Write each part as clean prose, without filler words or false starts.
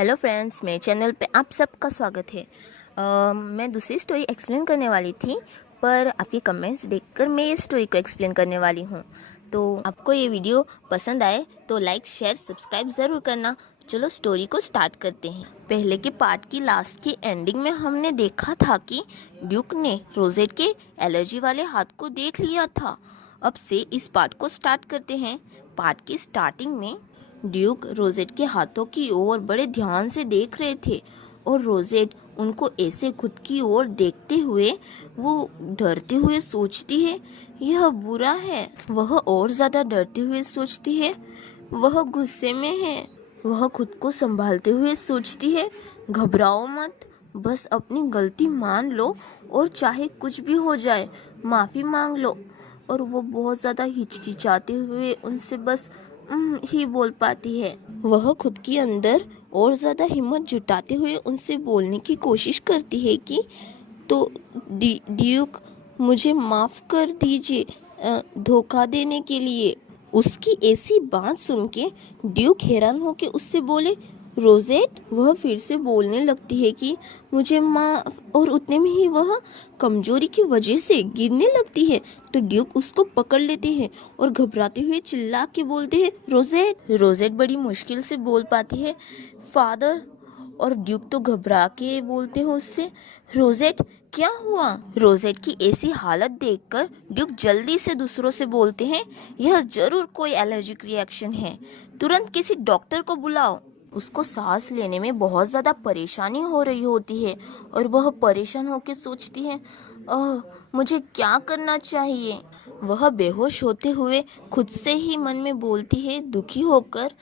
Hello friends, मेरे channel पे आप सबका स्वागत है। मैं दूसरी स्टोरी एक्सप्लेन करने वाली थी, पर आपके कमेंट्स देखकर मैं इस स्टोरी को एक्सप्लेन करने वाली हूँ। तो आपको ये वीडियो पसंद आए तो लाइक शेयर सब्सक्राइब ज़रूर करना। चलो स्टोरी को स्टार्ट करते हैं। पहले के पार्ट की लास्ट की एंडिंग में हमने देखा था कि ड्यूक ने रोजेट के एलर्जी वाले हाथ को देख लिया था। अब से इस पार्ट को स्टार्ट करते हैं। पार्ट की स्टार्टिंग में ड्यूक रोजेट के हाथों की ओर बड़े ध्यान से देख रहे थे और रोजेट उनको ऐसे खुद की ओर देखते हुए वो डरते हुए सोचती है यह बुरा है। वह और ज्यादा डरते हुए सोचती है वह गुस्से में है। वह खुद को संभालते हुए सोचती है घबराओ मत, बस अपनी गलती मान लो और चाहे कुछ भी हो जाए माफी मांग लो। और वो बहुत ज्यादा हिचकिचाते हुए उनसे बस ही बोल पाती है। वह खुद के अंदर और ज्यादा हिम्मत जुटाते हुए उनसे बोलने की कोशिश करती है कि तो ड्यूक मुझे माफ कर दीजिए धोखा देने के लिए। उसकी ऐसी बात सुन के ड्यूक हैरान होकर उससे बोले रोजेट। वह फिर से बोलने लगती है कि मुझे माफ, और उतने में ही वह कमजोरी की वजह से गिरने लगती है। तो ड्यूक उसको पकड़ लेते हैं और घबराते हुए चिल्ला के बोलते हैं रोजेट। रोजेट बड़ी मुश्किल से बोल पाती है फादर। और ड्यूक तो घबरा के बोलते हैं उससे रोजेट क्या हुआ। रोजेट की ऐसी हालत देखकर ड्यूक जल्दी से दूसरों से बोलते हैं यह जरूर कोई एलर्जिक रिएक्शन है, तुरंत किसी डॉक्टर को बुलाओ। उसको सांस लेने में बहुत ज़्यादा परेशानी हो रही होती है और वह परेशान होकर सोचती है मुझे क्या करना चाहिए। वह बेहोश होते हुए खुद से ही मन में बोलती है दुखी होकर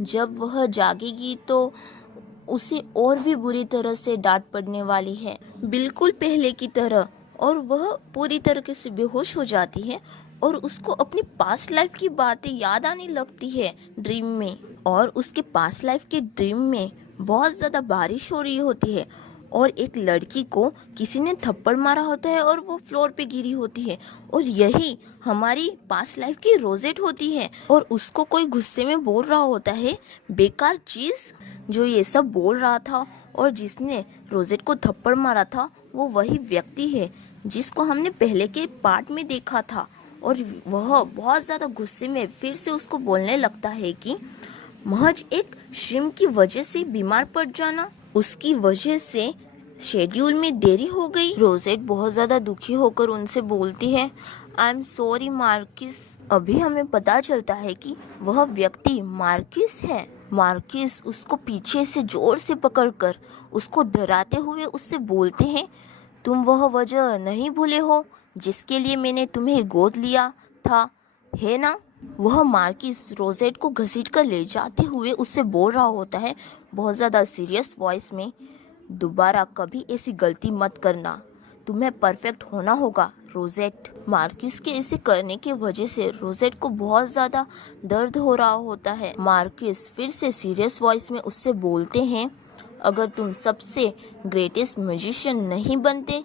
जब वह जागेगी तो उसे और भी बुरी तरह से डांट पड़ने वाली है, बिल्कुल पहले की तरह। और वह पूरी तरीके से बेहोश हो जाती है और उसको अपनी पास्ट लाइफ की बातें याद आने लगती है ड्रीम में। और उसके पास्ट लाइफ के ड्रीम में बहुत ज़्यादा बारिश हो रही होती है और एक लड़की को किसी ने थप्पड़ मारा होता है और वो फ्लोर पे गिरी होती है और यही हमारी पास्ट लाइफ की रोजेट होती है। और उसको कोई गुस्से में बोल रहा होता है बेकार चीज़। जो ये सब बोल रहा था और जिसने रोजेट को थप्पड़ मारा था वो वही व्यक्ति है जिसको हमने पहले के पार्ट में देखा था। और वह बहुत ज़्यादा गुस्से में फिर से उसको बोलने लगता है कि महज एक श्रिम्प की वजह से बीमार पड़ जाना, उसकी वजह से शेड्यूल में देरी हो गई। रोजेट बहुत ज़्यादा दुखी होकर उनसे बोलती है आई एम सॉरी मार्किस। अभी हमें पता चलता है कि वह व्यक्ति मार्किस है। मार्किस उसको पीछे से जोर से पकड़कर उसको डराते हुए उससे बोलते हैं तुम वह वजह नहीं भूले हो जिसके लिए मैंने तुम्हें गोद लिया था, है ना। वह मार्किस रोजेट को घसीट कर ले जाते हुए उससे बोल रहा होता है बहुत ज़्यादा सीरियस वॉइस में दोबारा कभी ऐसी गलती मत करना, तुम्हें परफेक्ट होना होगा रोजेट। मार्किस के ऐसे करने की वजह से रोजेट को बहुत ज़्यादा दर्द हो रहा होता है। मार्किस फिर से सीरियस वॉइस में उससे बोलते हैं अगर तुम सबसे ग्रेटेस्ट म्यूजिशियन नहीं बनते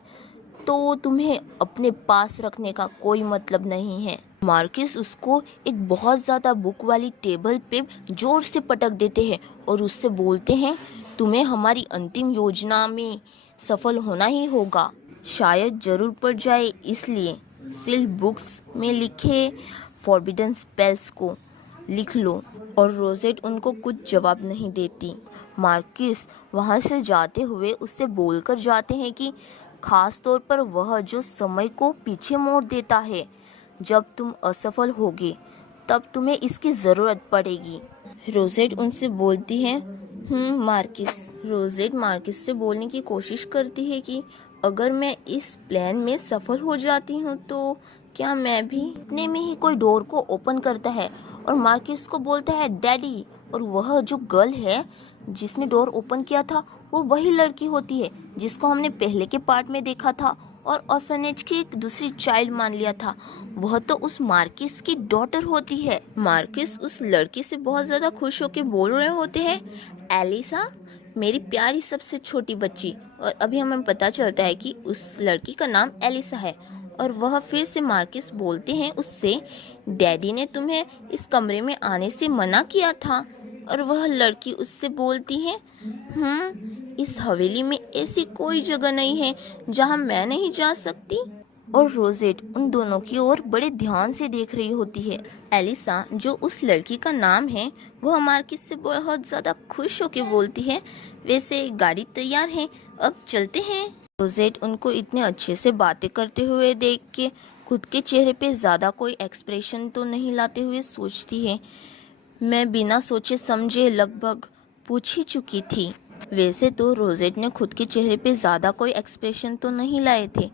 तो तुम्हें अपने पास रखने का कोई मतलब नहीं है। मार्किस उसको एक बहुत ज़्यादा बुक वाली टेबल पे जोर से पटक देते हैं और उससे बोलते हैं तुम्हें हमारी अंतिम योजना में सफल होना ही होगा, शायद जरूर पड़ जाए, इसलिए सिल्क बुक्स में लिखे फॉरबिडन स्पेल्स को लिख लो। और रोजेट उनको कुछ जवाब नहीं देती। मार्किस वहाँ से जाते हुए उससे बोलकर जाते हैं कि खास तौर पर वह जो समय को पीछे मोड़ देता है, जब तुम असफल होगे तब तुम्हें इसकी ज़रूरत पड़ेगी। रोजेट उनसे बोलती है मार्किस। रोजेट मार्किस से बोलने की कोशिश करती है कि अगर मैं इस प्लान में सफल हो जाती हूँ तो क्या मैं भी। इतने में ही कोई डोर को ओपन करता है और मार्किस को बोलता है डैडी। और वह जो गर्ल है जिसने डोर ओपन किया था वो वही लड़की होती है जिसको हमने पहले के पार्ट में देखा था और ऑर्फनेज की एक दूसरी चाइल्ड मान लिया था। वह तो उस मार्किस की डॉटर होती है। मार्किस उस लड़की से बहुत ज़्यादा खुश होकर बोल रहे होते हैं एलिसा मेरी प्यारी सबसे छोटी बच्ची। और अभी हमें पता चलता है कि उस लड़की का नाम एलिसा है। और वह फिर से मार्किस बोलते हैं उससे डैडी ने तुम्हें इस कमरे में आने से मना किया था, और वह लड़की उससे बोलती है, इस हवेली में ऐसी कोई जगह नहीं है जहाँ मैं नहीं जा सकती। और रोजेट उन दोनों की ओर बड़े ध्यान से देख रही होती है। एलिसा, जो उस लड़की का नाम है, वह मार्किस से बहुत ज़्यादा खुश होकर बोलती है, वैसे गाड़ी तैयार है, अब चलते हैं। रोजेट उनको इतने अच्छे से बातें करते हुए देख के खुद के चेहरे पे ज़्यादा कोई एक्सप्रेशन तो नहीं लाते हुए सोचती है, मैं बिना सोचे समझे लगभग पूछ ही चुकी थी। वैसे तो रोजेट ने खुद के चेहरे पे ज़्यादा कोई एक्सप्रेशन तो नहीं लाए थे,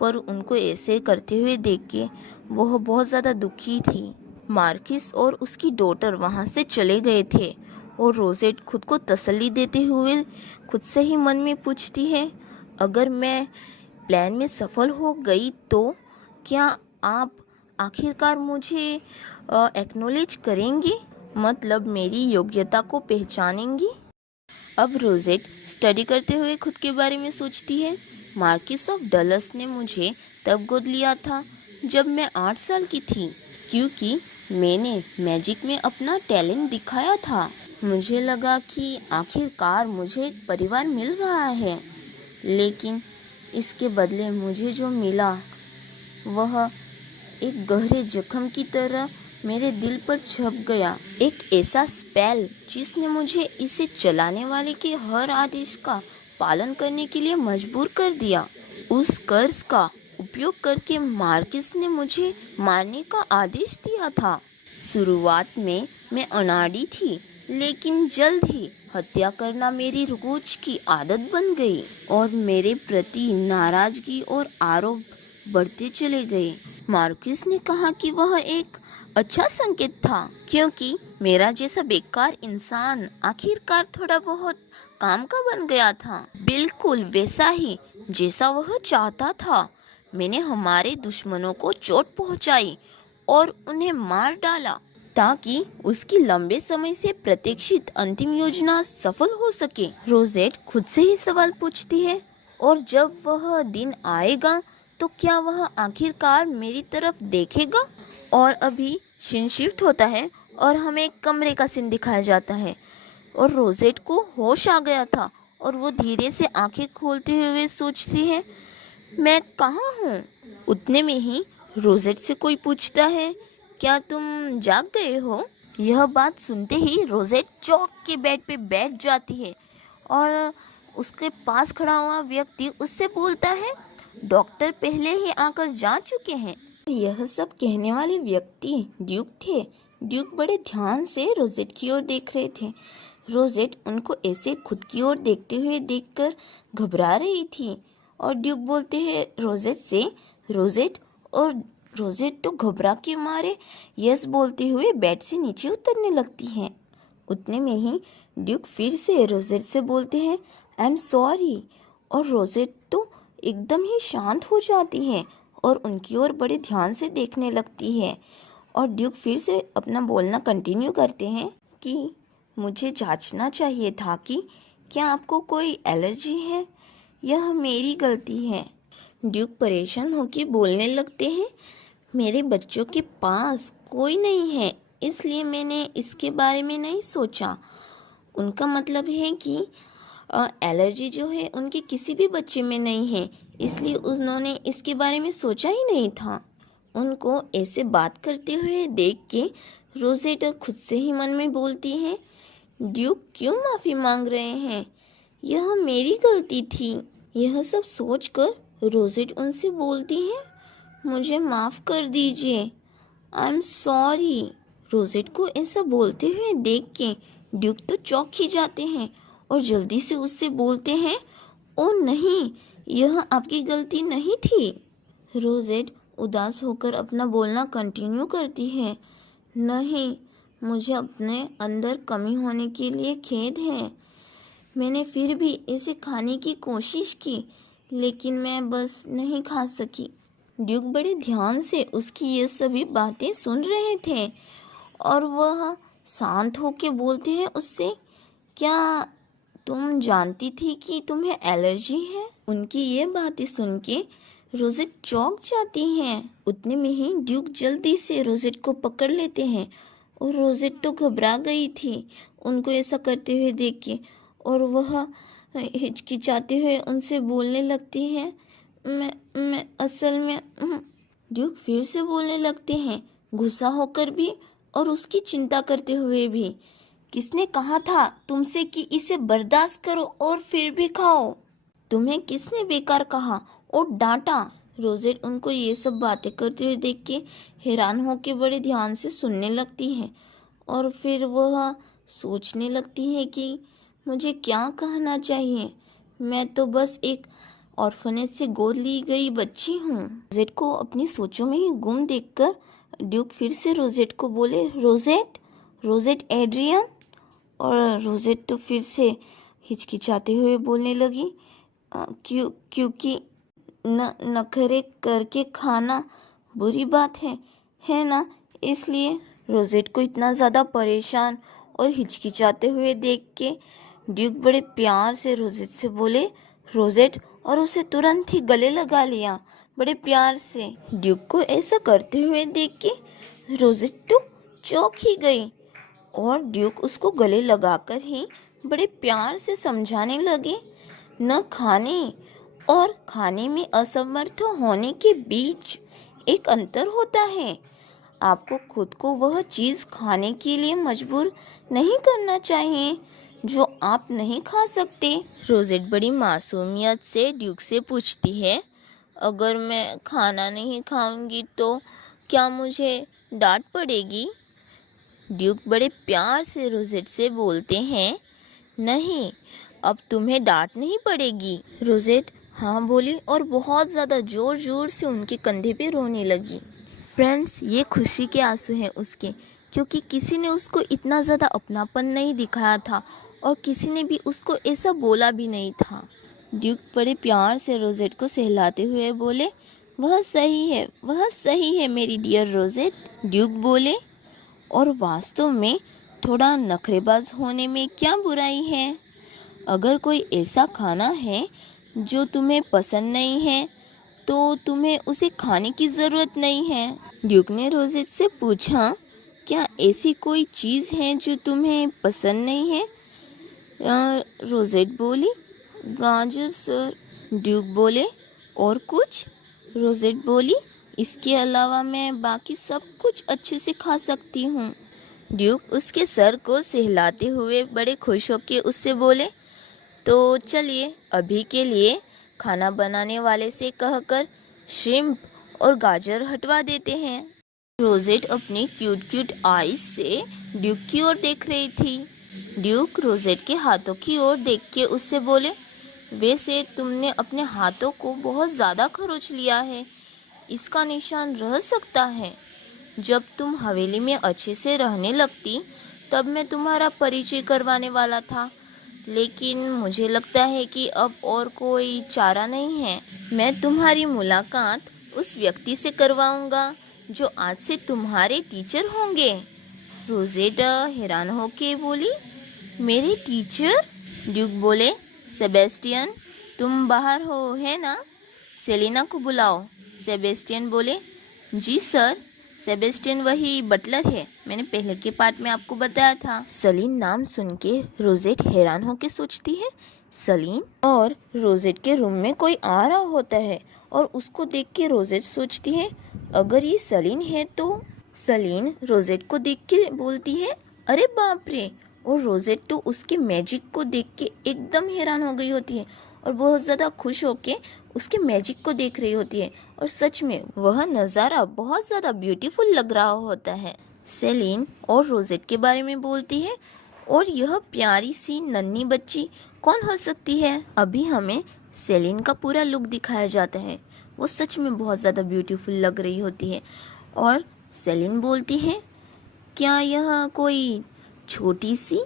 पर उनको ऐसे करते हुए देख के वह बहुत ज़्यादा दुखी थी। मार्किस और उसकी डॉटर वहाँ से चले गए थे और रोजेट खुद को तसल्ली देते हुए खुद से ही मन में पूछती है, अगर मैं प्लान में सफल हो गई तो क्या आप आखिरकार मुझे एक्नॉलेज करेंगी, मतलब मेरी योग्यता को पहचानेंगी। अब रोजेट स्टडी करते हुए खुद के बारे में सोचती है, मार्किस ऑफ डलस ने मुझे तब गोद लिया था जब मैं 8 साल की थी, क्योंकि मैंने मैजिक में अपना टैलेंट दिखाया था। मुझे लगा कि आखिरकार मुझे एक परिवार मिल रहा है, लेकिन इसके बदले मुझे जो मिला वह एक गहरे जख्म की तरह मेरे दिल पर छप गया। एक ऐसा स्पेल जिसने मुझे इसे चलाने वाले के हर आदेश का पालन करने के लिए मजबूर कर दिया। उस कर्ज का उपयोग करके मार्किस ने मुझे मारने का आदेश दिया था। शुरुआत में मैं अनाड़ी थी, लेकिन जल्द ही हत्या करना मेरी रोज की आदत बन गई और मेरे प्रति नाराजगी और आरोप बढ़ते चले गए। मार्किस ने कहा कि वह एक अच्छा संकेत था, क्योंकि मेरा जैसा बेकार इंसान आखिरकार थोड़ा बहुत काम का बन गया था, बिल्कुल वैसा ही जैसा वह चाहता था। मैंने हमारे दुश्मनों को चोट पहुंचाई और उन्हें मार डाला ताकि उसकी लंबे समय से प्रतीक्षित अंतिम योजना सफल हो सके। रोजेट खुद से ही सवाल पूछती है, और जब वह दिन आएगा तो क्या वह आखिरकार मेरी तरफ देखेगा। और अभी सीन शिफ्ट होता है और हमें एक कमरे का सीन दिखाया जाता है और रोजेट को होश आ गया था और वो धीरे से आंखें खोलते हुए सोचती है, मैं कहाँ हूँ। उतने में ही रोजेट से कोई पूछता है, क्या तुम जाग गए हो। यह बात सुनते ही रोजेट चौंक के बेड पे बैठ जाती है और उसके पास खड़ा हुआ व्यक्ति उससे बोलता है, डॉक्टर पहले ही आकर जा चुके हैं। यह सब कहने वाले व्यक्ति ड्यूक थे। ड्यूक बड़े ध्यान से रोजेट की ओर देख रहे थे। रोजेट उनको ऐसे खुद की ओर देखते हुए देखकर घबरा रही थी और ड्यूक बोलते हैं रोजेट से, रोजेट, और रोजेट तो घबरा के मारे यस बोलते हुए बेड से नीचे उतरने लगती हैं। उतने में ही ड्यूक फिर से रोजेट से बोलते हैं, आई एम सॉरी, और रोजेट तो एकदम ही शांत हो जाती है और उनकी ओर बड़े ध्यान से देखने लगती है। और ड्यूक फिर से अपना बोलना कंटिन्यू करते हैं कि मुझे जांचना चाहिए था कि क्या आपको कोई एलर्जी है, यह मेरी गलती है। ड्यूक परेशान होकर बोलने लगते हैं, मेरे बच्चों के पास कोई नहीं है, इसलिए मैंने इसके बारे में नहीं सोचा। उनका मतलब है कि एलर्जी जो है उनके किसी भी बच्चे में नहीं है, इसलिए उन्होंने इसके बारे में सोचा ही नहीं था। उनको ऐसे बात करते हुए देख के रोजेट खुद से ही मन में बोलती है, ड्यूक क्यों माफ़ी मांग रहे हैं, यह मेरी गलती थी। यह सब सोचकर रोजेट उनसे बोलती है, मुझे माफ़ कर दीजिए, आई एम सॉरी। रोजेट को ऐसा बोलते हुए देख के ड्यूक तो चौंक ही जाते हैं और जल्दी से उससे बोलते हैं, ओ नहीं, यह आपकी गलती नहीं थी। रोजेट उदास होकर अपना बोलना कंटिन्यू करती है, नहीं, मुझे अपने अंदर कमी होने के लिए खेद है। मैंने फिर भी इसे खाने की कोशिश की, लेकिन मैं बस नहीं खा सकी। ड्यूक बड़े ध्यान से उसकी ये सभी बातें सुन रहे थे और वह शांत होकर बोलते हैं उससे, क्या तुम जानती थी कि तुम्हें एलर्जी है। उनकी ये बातें सुन के रोजेट चौंक जाती हैं। उतने में ही ड्यूक जल्दी से रोजेट को पकड़ लेते हैं और रोजेट तो घबरा गई थी उनको ऐसा करते हुए देख के और वह हिचकिचाते हुए उनसे बोलने लगती है, मैं असल में ड्यूक फिर से बोलने लगते हैं, गुस्सा होकर भी और उसकी चिंता करते हुए भी। किसने कहा था तुमसे कि इसे बर्दाश्त करो और फिर भी खाओ? तुम्हें किसने बेकार कहा और डांटा? रोजेट उनको ये सब बातें करते हुए देख के हैरान होकर बड़े ध्यान से सुनने लगती है और फिर वह सोचने लगती है कि मुझे क्या कहना चाहिए। मैं तो बस एक ऑर्फनेज से गोद ली गई बच्ची हूँ। रोजेट को अपनी सोचों में ही गुम देखकर ड्यूक फिर से रोजेट को बोले, रोजेट, रोजेट एड्रियन। और रोजेट तो फिर से हिचकिचाते हुए बोलने लगी, क्योंकि नखरे करके खाना बुरी बात है ना? इसलिए रोजेट को इतना ज़्यादा परेशान और हिचकिचाते हुए देख के ड्यूक बड़े प्यार से रोजेट से बोले, रोजेट, और उसे तुरंत ही गले लगा लिया बड़े प्यार से। ड्यूक को ऐसा करते हुए देख के रोजेट तो चौंक ही गई और ड्यूक उसको गले लगाकर ही बड़े प्यार से समझाने लगे, न खाने और खाने में असमर्थ होने के बीच एक अंतर होता है। आपको खुद को वह चीज़ खाने के लिए मजबूर नहीं करना चाहिए जो आप नहीं खा सकते। रोजेट बड़ी मासूमियत से ड्यूक से पूछती है, अगर मैं खाना नहीं खाऊंगी तो क्या मुझे डांट पड़ेगी? ड्यूक बड़े प्यार से रोजेट से बोलते हैं, नहीं, अब तुम्हें डांट नहीं पड़ेगी। रोजेट हाँ बोली और बहुत ज़्यादा ज़ोर ज़ोर से उनके कंधे पे रोने लगी। फ्रेंड्स, ये खुशी के आंसू हैं उसके, क्योंकि किसी ने उसको इतना ज़्यादा अपनापन नहीं दिखाया था और किसी ने भी उसको ऐसा बोला भी नहीं था। ड्यूक बड़े प्यार से रोजेट को सहलाते हुए बोले, वह सही है मेरी डियर रोजेट। ड्यूक बोले, और वास्तव में थोड़ा नखरेबाज होने में क्या बुराई है? अगर कोई ऐसा खाना है जो तुम्हें पसंद नहीं है तो तुम्हें उसे खाने की ज़रूरत नहीं है। ड्यूक ने रोजेट से पूछा, क्या ऐसी कोई चीज़ है जो तुम्हें पसंद नहीं है? रोजेट बोली, गाजर सर। ड्यूक बोले, और कुछ? रोजेट बोली, इसके अलावा मैं बाकी सब कुछ अच्छे से खा सकती हूँ। ड्यूक उसके सर को सहलाते हुए बड़े खुश होकर उससे बोले, तो चलिए अभी के लिए खाना बनाने वाले से कहकर श्रिम्प और गाजर हटवा देते हैं। रोजेट अपनी क्यूट आईज से ड्यूक की ओर देख रही थी। ड्यूक रोजेट के हाथों की ओर देख के उससे बोले, वैसे तुमने अपने हाथों को बहुत ज़्यादा खरोच लिया है, इसका निशान रह सकता है। जब तुम हवेली में अच्छे से रहने लगती तब मैं तुम्हारा परिचय करवाने वाला था, लेकिन मुझे लगता है कि अब और कोई चारा नहीं है। मैं तुम्हारी मुलाकात उस व्यक्ति से करवाऊंगा जो आज से तुम्हारे टीचर होंगे। रोजेट हैरान होके बोली, मेरे टीचर? ड्यूक बोले, सेबेस्टियन, तुम बाहर हो है ना? सेलिना को बुलाओ। सेबेस्टियन बोले, जी सर। सेबेस्टियन वही बटलर है, मैंने पहले के पार्ट में आपको बताया था। सलीन नाम सुन के रोजेट हैरान होकर सोचती है, सलीन? और रोजेट के रूम में कोई आ रहा होता है और उसको देख के रोजेट सोचती है, अगर ये सलीन है तो? सलीन रोजेट को देख के बोलती है, अरे बाप रे। और रोजेट तो उसके मैजिक को देख के एकदम हैरान हो गई होती है और बहुत ज़्यादा खुश होके उसके मैजिक को देख रही होती है और सच में वह नज़ारा बहुत ज़्यादा ब्यूटीफुल लग रहा होता है। सेलिन और रोजेट के बारे में बोलती है, और यह प्यारी सी नन्ही बच्ची कौन हो सकती है? अभी हमें सेलिन का पूरा लुक दिखाया जाता है, वो सच में बहुत ज़्यादा ब्यूटीफुल लग रही होती है। और सेलिन बोलती है, क्या यह कोई छोटी सी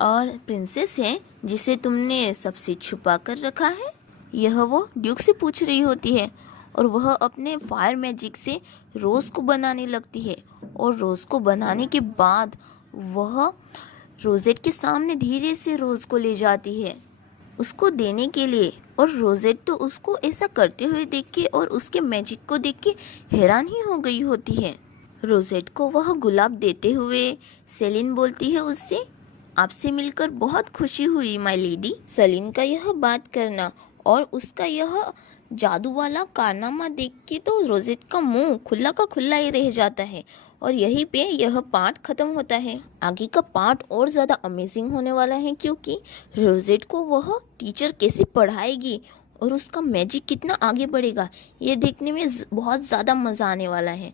और प्रिंसेस है जिसे तुमने सबसे छुपा कर रखा है? यह वो ड्यूक से पूछ रही होती है और वह अपने फायर मैजिक से रोज़ को बनाने लगती है और रोज़ को बनाने के बाद वह रोजेट के सामने धीरे से रोज़ को ले जाती है उसको देने के लिए। और रोजेट तो उसको ऐसा करते हुए देख के और उसके मैजिक को देख के हैरान ही हो गई होती है। रोजेट को वह गुलाब देते हुए सेलिन बोलती है उससे, आपसे मिलकर बहुत खुशी हुई माय लेडी। सलीन का यह बात करना और उसका यह जादू वाला कारनामा देख के तो रोजेट का मुंह खुला का खुला ही रह जाता है और यहीं पे यह पार्ट खत्म होता है। आगे का पार्ट और ज़्यादा अमेजिंग होने वाला है क्योंकि रोजेट को वह टीचर कैसे पढ़ाएगी और उसका मैजिक कितना आगे बढ़ेगा, ये देखने में बहुत ज़्यादा मज़ा आने वाला है।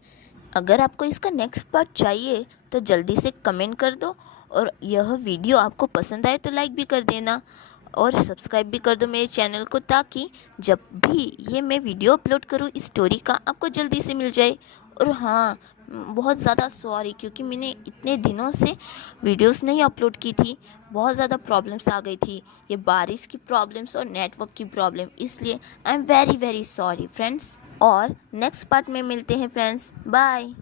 अगर आपको इसका नेक्स्ट पार्ट चाहिए तो जल्दी से कमेंट कर दो और यह वीडियो आपको पसंद आए तो लाइक भी कर देना और सब्सक्राइब भी कर दो मेरे चैनल को, ताकि जब भी ये मैं वीडियो अपलोड करूँ इस स्टोरी का आपको जल्दी से मिल जाए। और हाँ, बहुत ज़्यादा सॉरी क्योंकि मैंने इतने दिनों से वीडियोस नहीं अपलोड की थी, बहुत ज़्यादा प्रॉब्लम्स आ गई थी, ये बारिश की प्रॉब्लम्स और नेटवर्क की प्रॉब्लम, इसलिए I am very very sorry friends. और नेक्स्ट पार्ट में मिलते हैं फ्रेंड्स, बाय।